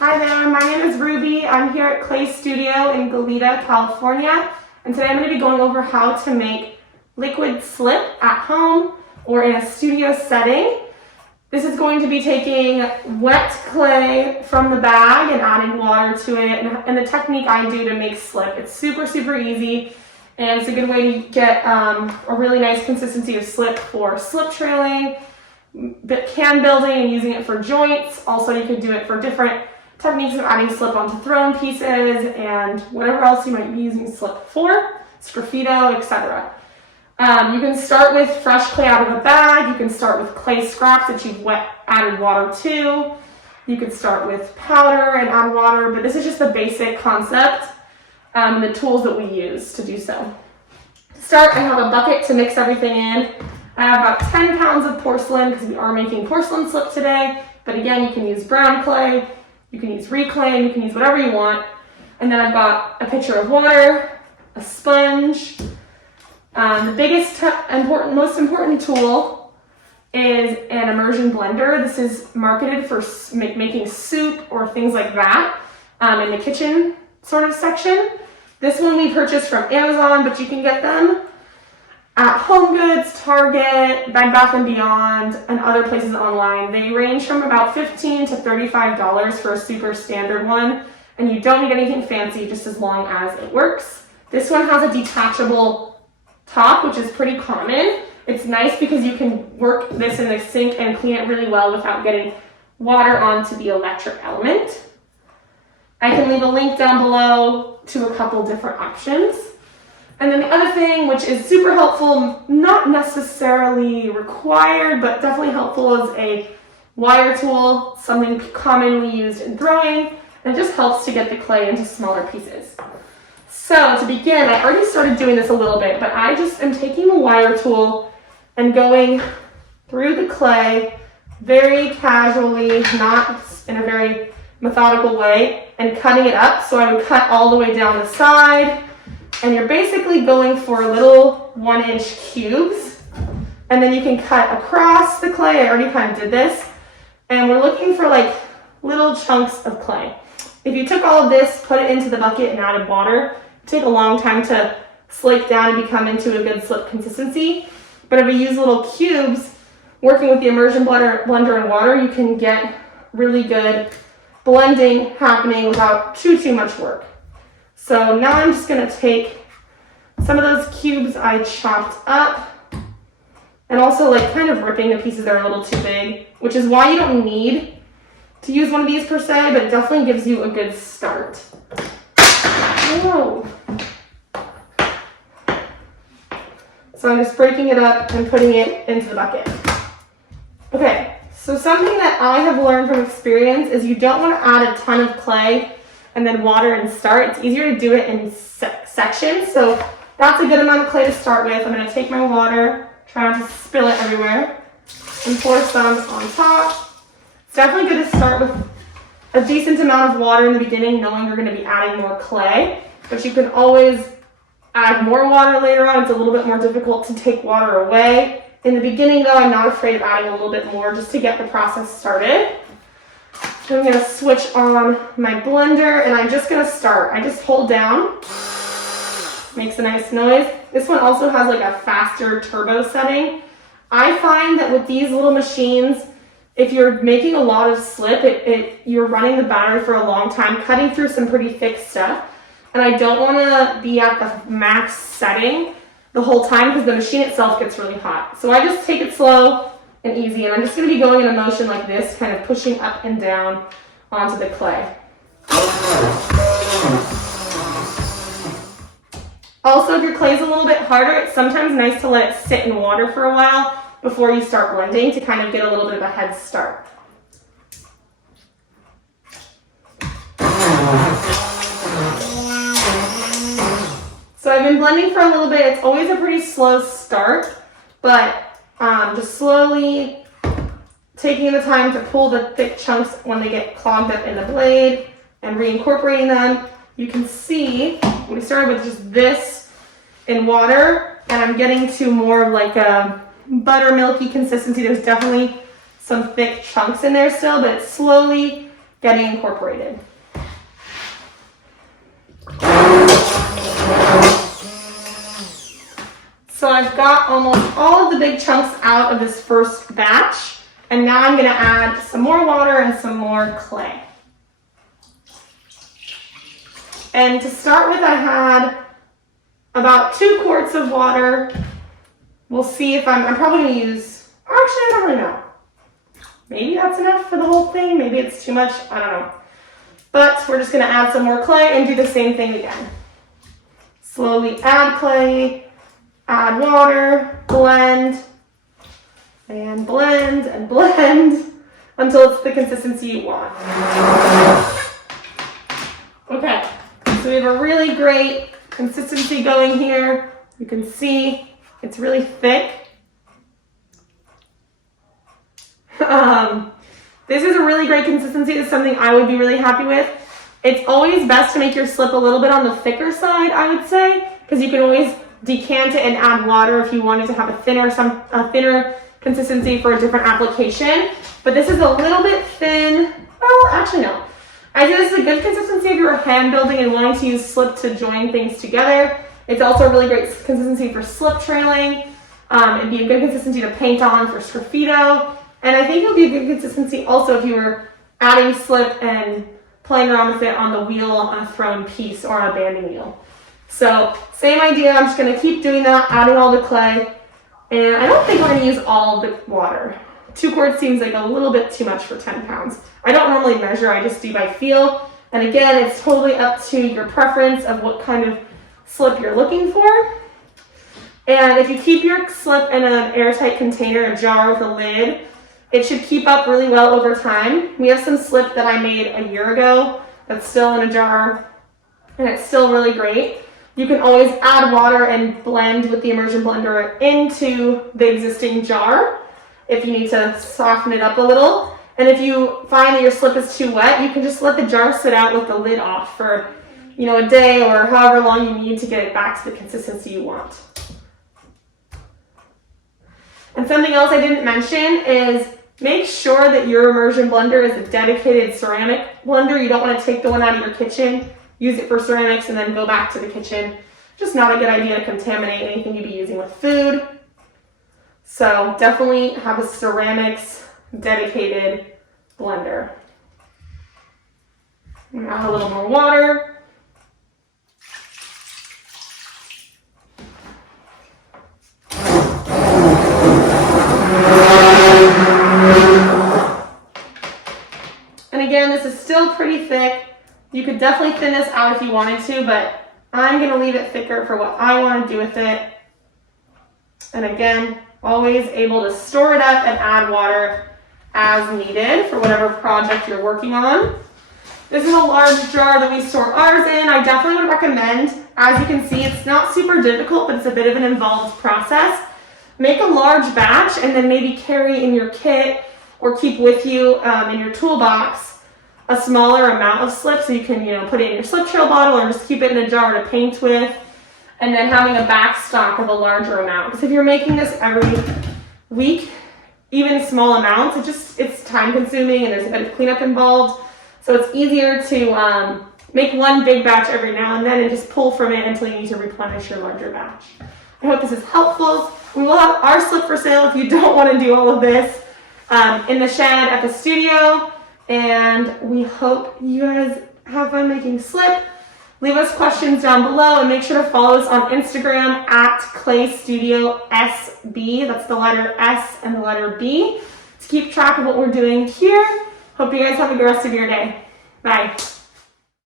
Hi there, my name is Ruby. I'm here at Clay Studio in Goleta, California, and today I'm going to be going over how to make liquid slip at home or in a studio setting. This is going to be taking wet clay from the bag and adding water to it, and the technique I do to make slip. It's super easy, and it's a good way to get a really nice consistency of slip for slip trailing, can building and using it for joints. Also, you could do it for different techniques of adding slip onto thrown pieces and whatever else you might be using slip for, sgraffito, etc. You can start with fresh clay out of a bag. You can start with clay scraps that you've added water to. You could start with powder and add water, but this is just the basic concept and the tools that we use to do so. To start, I have a bucket to mix everything in. I have about 10 pounds of porcelain because we are making porcelain slip today, but again, you can use brown clay, you can use reclaim, you can use whatever you want. And then I've got a pitcher of water, a sponge. The biggest, most important tool is an immersion blender. This is marketed for making soup or things like that in the kitchen sort of section. This one we purchased from Amazon, but you can get them at Home Goods, Target, Bed Bath & Beyond, and other places online. They range from about $15 to $35 for a super standard one, and you don't need anything fancy just as long as it works. This one has a detachable top, which is pretty common. It's nice because you can work this in the sink and clean it really well without getting water onto the electric element. I can leave a link down below to a couple different options. And then the other thing, which is super helpful, not necessarily required, but definitely helpful, is a wire tool, something commonly used in throwing, and it just helps to get the clay into smaller pieces. So to begin, I already started doing this a little bit, but I just am taking the wire tool and going through the clay very casually, not in a very methodical way, and cutting it up. So I would cut all the way down the side, and you're basically going for little 1-inch cubes, and then you can cut across the clay. I already kind of did this, and we're looking for like little chunks of clay. If you took all of this, put it into the bucket and added water, it'd take a long time to slake down and become into a good slip consistency. But if you use little cubes, working with the immersion blender and water, you can get really good blending happening without too much work. So now I'm just going to take some of those cubes I chopped up, and also like kind of ripping the pieces that are a little too big, which is why you don't need to use one of these per se, but it definitely gives you a good start. Whoa. So I'm just breaking it up and putting it into the bucket. Okay, so something that I have learned from experience is you don't want to add a ton of clay and then water and start. It's easier to do it in sections. So that's a good amount of clay to start with. I'm going to take my water, try not to spill it everywhere, and pour some on top. It's definitely good to start with a decent amount of water in the beginning, knowing you're going to be adding more clay, but you can always add more water later on. It's a little bit more difficult to take water away. In the beginning though, I'm not afraid of adding a little bit more just to get the process started. I'm going to switch on my blender, and I'm just going to start. I just hold down, makes a nice noise. This one also has like a faster turbo setting. I find that with these little machines, if you're making a lot of slip, you're running the battery for a long time, cutting through some pretty thick stuff. And I don't want to be at the max setting the whole time because the machine itself gets really hot. So I just take it slow and easy, and I'm just going to be going in a motion like this, kind of pushing up and down onto the clay. Also, if your clay is a little bit harder, it's sometimes nice to let it sit in water for a while before you start blending to kind of get a little bit of a head start. So I've been blending for a little bit. It's always a pretty slow start, but just slowly taking the time to pull the thick chunks when they get clogged up in the blade and reincorporating them. You can see we started with just this in water, and I'm getting to more of like a buttermilky consistency. There's definitely some thick chunks in there still, but it's slowly getting incorporated. So I've got almost all of the big chunks out of this first batch, and now I'm going to add some more water and some more clay. And to start with, I had about 2 quarts of water. We'll see if I'm probably going to use, actually I don't really know. Maybe that's enough for the whole thing, maybe it's too much, I don't know. But we're just going to add some more clay and do the same thing again. Slowly add clay, add water, blend, and blend, and blend, until it's the consistency you want. Okay, so we have a really great consistency going here. You can see it's really thick. This is a really great consistency. It's something I would be really happy with. It's always best to make your slip a little bit on the thicker side, I would say, because you can always decant it and add water if you wanted to have a thinner consistency for a different application. But this is a little bit thin. Well, actually no. I think this is a good consistency if you're hand building and wanting to use slip to join things together. It's also a really great consistency for slip trailing. It'd be a good consistency to paint on for sgraffito. And I think it would be a good consistency also if you were adding slip and playing around with it on the wheel on a thrown piece or on a banding wheel. So same idea, I'm just going to keep doing that, adding all the clay. And I don't think we're going to use all of the water. 2 quarts seems like a little bit too much for 10 pounds. I don't normally measure, I just do by feel. And again, it's totally up to your preference of what kind of slip you're looking for. And if you keep your slip in an airtight container, a jar with a lid, it should keep up really well over time. We have some slip that I made a year ago that's still in a jar, and it's still really great. You can always add water and blend with the immersion blender into the existing jar if you need to soften it up a little. And if you find that your slip is too wet, you can just let the jar sit out with the lid off for, a day or however long you need to get it back to the consistency you want. And something else I didn't mention is make sure that your immersion blender is a dedicated ceramic blender. You don't want to take the one out of your kitchen, use it for ceramics, and then go back to the kitchen. Just not a good idea to contaminate anything you'd be using with food. So definitely have a ceramics dedicated blender. Add a little more water. And again, this is still pretty thick. You could definitely thin this out if you wanted to, but I'm going to leave it thicker for what I want to do with it. And again, always able to store it up and add water as needed for whatever project you're working on. This is a large jar that we store ours in. I definitely would recommend, as you can see, it's not super difficult, but it's a bit of an involved process. Make a large batch and then maybe carry in your kit or keep with you in your toolbox a smaller amount of slip so you can put it in your slip trail bottle or just keep it in a jar to paint with, and then having a back stock of a larger amount. Because if you're making this every week, even small amounts, it's time consuming and there's a bit of cleanup involved. So it's easier to make one big batch every now and then and just pull from it until you need to replenish your larger batch. I hope this is helpful. We will have our slip for sale if you don't want to do all of this in the shed at the studio. And we hope you guys have fun making slip. Leave us questions down below and make sure to follow us on Instagram at ClayStudioSB. That's the letter S and the letter B to keep track of what we're doing here. Hope you guys have a good rest of your day. Bye.